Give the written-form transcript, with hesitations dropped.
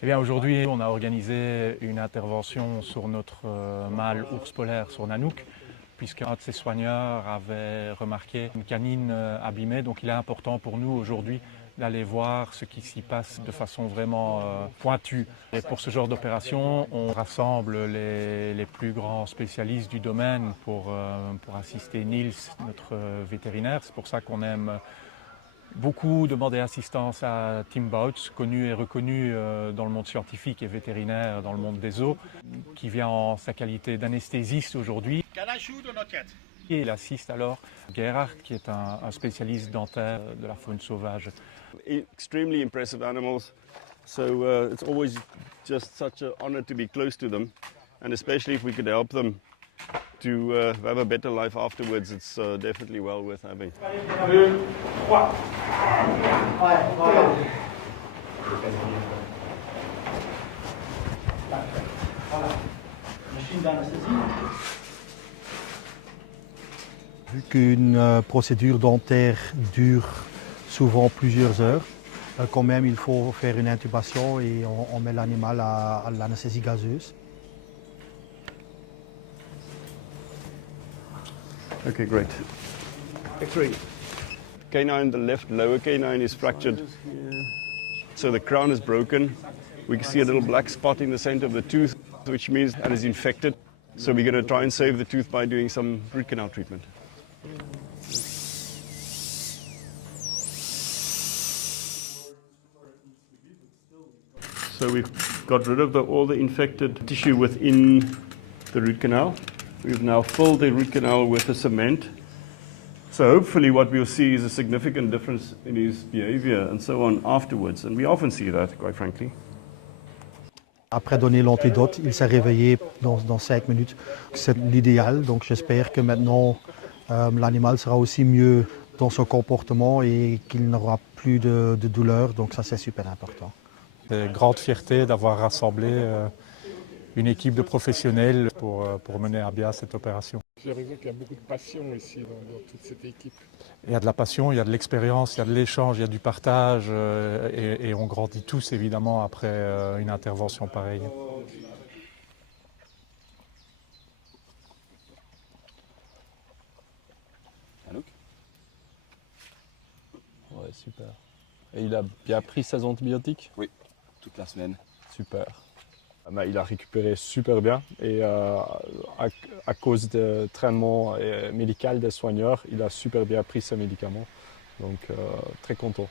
Eh bien, aujourd'hui, on a organisé une intervention sur notre mâle ours polaire, sur Nanook, puisqu'un de ses soigneurs avait remarqué une canine abîmée. Donc il est important pour nous aujourd'hui d'aller voir ce qui s'y passe de façon vraiment pointue. Et pour ce genre d'opération, on rassemble les plus grands spécialistes du domaine pour assister Niels, notre vétérinaire. C'est pour ça qu'on aime beaucoup demander assistance à Tim Bouts, connu et reconnu dans le monde scientifique et vétérinaire, dans le monde des zoos, qui vient en sa qualité d'anesthésiste aujourd'hui. Et il assiste alors Gerhard, qui est un spécialiste dentaire de la faune sauvage. Extremely impressive animals, so it's always just such an honor to be close to them, and especially if we could help them to have a better life afterwards, it's definitely well worth having. 2, 3. Ouais, voilà. Voilà. Machine d'anesthésie. Vu qu'une procédure dentaire dure souvent plusieurs heures, quand même il faut faire une intubation et on met l'animal à l'anesthésie gazeuse. Okay, great. X-ray. Canine, the left lower canine is fractured. So the crown is broken. We can see a little black spot in the center of the tooth, which means that is infected. So we're going to try and save the tooth by doing some root canal treatment. So we've got rid of all the infected tissue within the root canal. We've now filled the root canal with the cement. So hopefully what we'll see is a significant difference in his behavior and so on afterwards. And we often see that, quite frankly. Après donner l'antidote, il s'est réveillé dans 5 minutes. C'est l'idéal, donc j'espère que maintenant l'animal sera aussi mieux dans son comportement et qu'il n'aura plus de douleur, donc ça c'est super important. C'est une grande fierté d'avoir rassemblé une équipe de professionnels pour mener à bien cette opération. J'ai l'impression qu'il y a beaucoup de passion ici dans toute cette équipe. Il y a de la passion, il y a de l'expérience, il y a de l'échange, il y a du partage et on grandit tous évidemment après une intervention pareille. Nanook. Ouais, super. Et il a bien pris ses antibiotiques? Oui, toute la semaine. Super. Il a récupéré super bien et à cause du traitement médical des soigneurs, il a super bien pris ses médicaments. Donc très content.